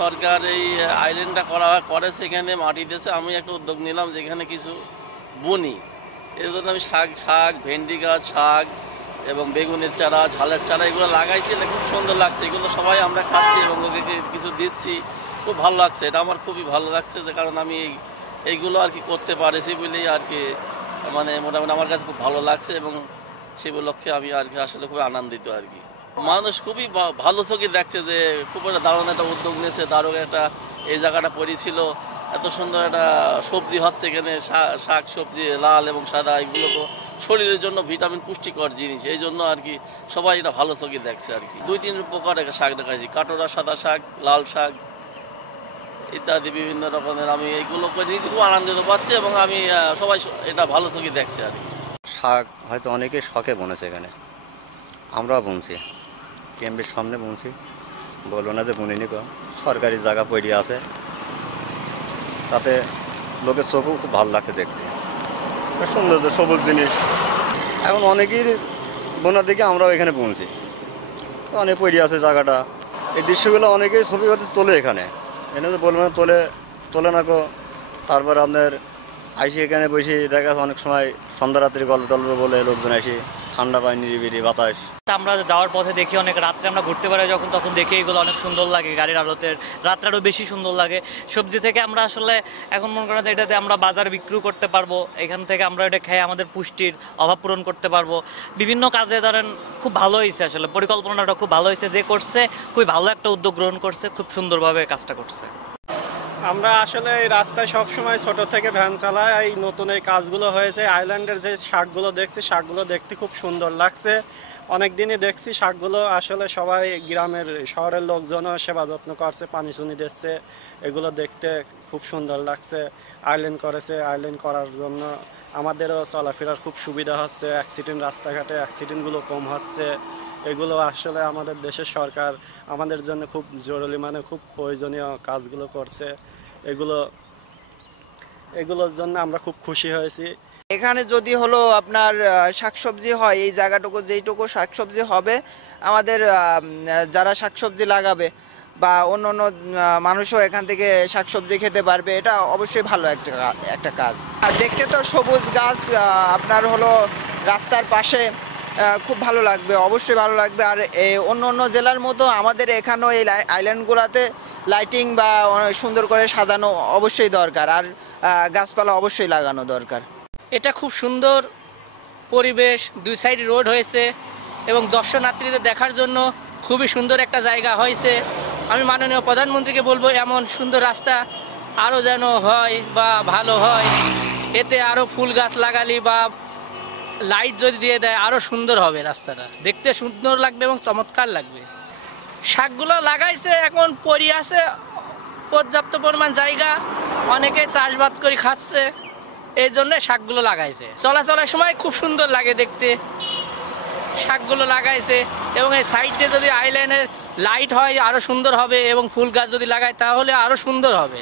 সরকার এই আইল্যান্ডটা করে সেখানে মাটি দিয়েছে। আমি একটা উদ্যোগ নিলাম যেখানে কিছু বুনি, এর জন্য আমি শাক ভেন্ডি গাছ, শাক এবং বেগুনের চারা, ঝালের চারা এগুলো লাগাইছি। খুব সুন্দর লাগছে, এগুলো সবাই আমরা খাচ্ছি এবং ওকে কিছু দিচ্ছি। খুব ভালো লাগছে, এটা আমার খুবই ভালো লাগছে, যে কারণ আমি এইগুলো আর কি করতে পারেছি বলেই আর কি মানে মোটামুটি আমার কাছে খুব ভালো লাগছে এবং সেই উপলক্ষে আমি আর কি আসলে খুবই আনন্দিত আর কি। মানুষ খুবই ভালো চোখে দেখছে যে খুব একটা দারুণ একটা উদ্যোগ নিয়েছে, দারুণ একটা এই জায়গাটা পড়েছিল, এত সুন্দর একটা সবজি হচ্ছে এখানে, শাক সবজি লাল এবং সাদা, এগুলো তো শরীরের জন্য ভিটামিন পুষ্টিকর জিনিস, এই জন্য আর কি সবাই এটা ভালো চোখে দেখছে আর কি। 2-3 প্রকার শাক দেখাইছি, কাটোরা সাদা শাক, লাল শাক ইত্যাদি বিভিন্ন রকমের। আমি এইগুলো করে নিজে খুব আনন্দিত পাচ্ছি এবং আমি সবাই এটা ভালো চোখে দেখছে আর কি। শাক হয়তো অনেকে শখে বুনেছে, এখানে আমরাও বুনছি, ক্যাম্পের সামনে বুনছি, বলবো না যে বুনিনি, সরকারি জায়গা পড়ে আছে, তাতে লোকের চোখও খুব ভালো লাগছে দেখতে, সুন্দর সবুজ জিনিস। এখন অনেকেই বোনার দিকে আমরাও এখানে বুনছি, অনেক পড়ে আছে জায়গাটা। এই দৃশ্যগুলো অনেকেই ছবি হতে তোলে, এখানে এনে যে বলবেন তোলে না গো। তারপর আপনার আইসি এখানে বসে দেখা যাচ্ছে অনেক সময় সন্ধ্যা রাত্রি গল্প টল্প বলে লোকজন আসি, ঠান্ডা পায়, নিরিবিলি বাতাস। আমরা যাওয়ার পথে দেখি অনেক রাত্রে আমরা ঘুরতে পারি যখন, তখন দেখি এগুলো অনেক সুন্দর লাগে, গাড়ির আলোতের রাত্রে আরও বেশি সুন্দর লাগে। সবজি থেকে আমরা আসলে এখন মনে করেন এটাতে আমরা বাজার বিক্রি করতে পারবো, এখান থেকে আমরা এটা খেয়ে আমাদের পুষ্টির অভাব পূরণ করতে পারবো। বিভিন্ন কাজে ধরেন খুব ভালো হয়েছে, আসলে পরিকল্পনাটা খুব ভালো হয়েছে, যে করছে খুবই ভালো একটা উদ্যোগ গ্রহণ করছে, খুব সুন্দরভাবে কাজটা করছে। আমরা আসলে এই রাস্তায় সবসময় ছোট থেকে ভ্যান চালাই, এই নতুন এই কাজগুলো হয়েছে, আইল্যান্ডের যে শাকগুলো দেখছি, শাকগুলো দেখতে খুব সুন্দর লাগছে। অনেক দিনই দেখছি শাকগুলো, আসলে সবাই গ্রামের শহরের লোকজনও সেবা যত্ন করছে, পানি চুনি দিচ্ছে, এগুলো দেখতে খুব সুন্দর লাগছে। আইল্যান্ড করেছে, আইল্যান্ড করার জন্য আমাদেরও চলাফেরার খুব সুবিধা হচ্ছে, অ্যাক্সিডেন্ট, রাস্তাঘাটে অ্যাক্সিডেন্টগুলো কম হচ্ছে। এগুলো আসলে আমাদের দেশের সরকার আমাদের জন্য খুব জরুরি, মানে খুব প্রয়োজনীয় কাজগুলো করছে। এগুলোর জন্য আমরা খুব খুশি হয়েছি। এখানে যদি হলো আপনার শাকসবজি হয়, এই জায়গাটুকু যেইটুকু শাকসবজি হবে, আমাদের যারা শাকসবজি লাগাবে বা অন্য অন্য মানুষও এখান থেকে শাকসবজি খেতে পারবে, এটা অবশ্যই ভালো একটা কাজ। আর দেখতে তো সবুজ গাছ আপনার হলো রাস্তার পাশে, খুব ভালো লাগবে, অবশ্যই ভালো লাগবে। আর অন্য অন্য জেলার মতো আমাদের এখানেও এই আইল্যান্ডগুলোতে লাইটিং বা সুন্দর করে সাজানো অবশ্যই দরকার, আর গাছপালা অবশ্যই লাগানো দরকার। এটা খুব সুন্দর পরিবেশ, 2 সাইড রোড হয়েছে এবং দর্শনার্থীদের দেখার জন্য খুবই সুন্দর একটা জায়গা হয়েছে। আমি মাননীয় প্রধানমন্ত্রীকে বলবো এমন সুন্দর রাস্তা আরও যেন হয় বা ভালো হয়, এতে আরও ফুল গাছ লাগালি বা লাইট যদি দিয়ে দেয় আরও সুন্দর হবে, রাস্তাটা দেখতে সুন্দর লাগবে এবং চমৎকার লাগবে। শাকগুলো লাগাইছে, এখন পড়ে আছে, পর্যাপ্ত পরিমাণ জায়গা, অনেকে চাষবাদ করে খাচ্ছে, এই জন্য শাকগুলো লাগাইছে। চলাচলের সময় খুব সুন্দর লাগে দেখতে, শাকগুলো লাগাইছে। এবং এই সাইডে যদি আইল্যান্ডের লাইট হয় আরও সুন্দর হবে এবং ফুল গাছ যদি লাগায় তাহলে আরও সুন্দর হবে।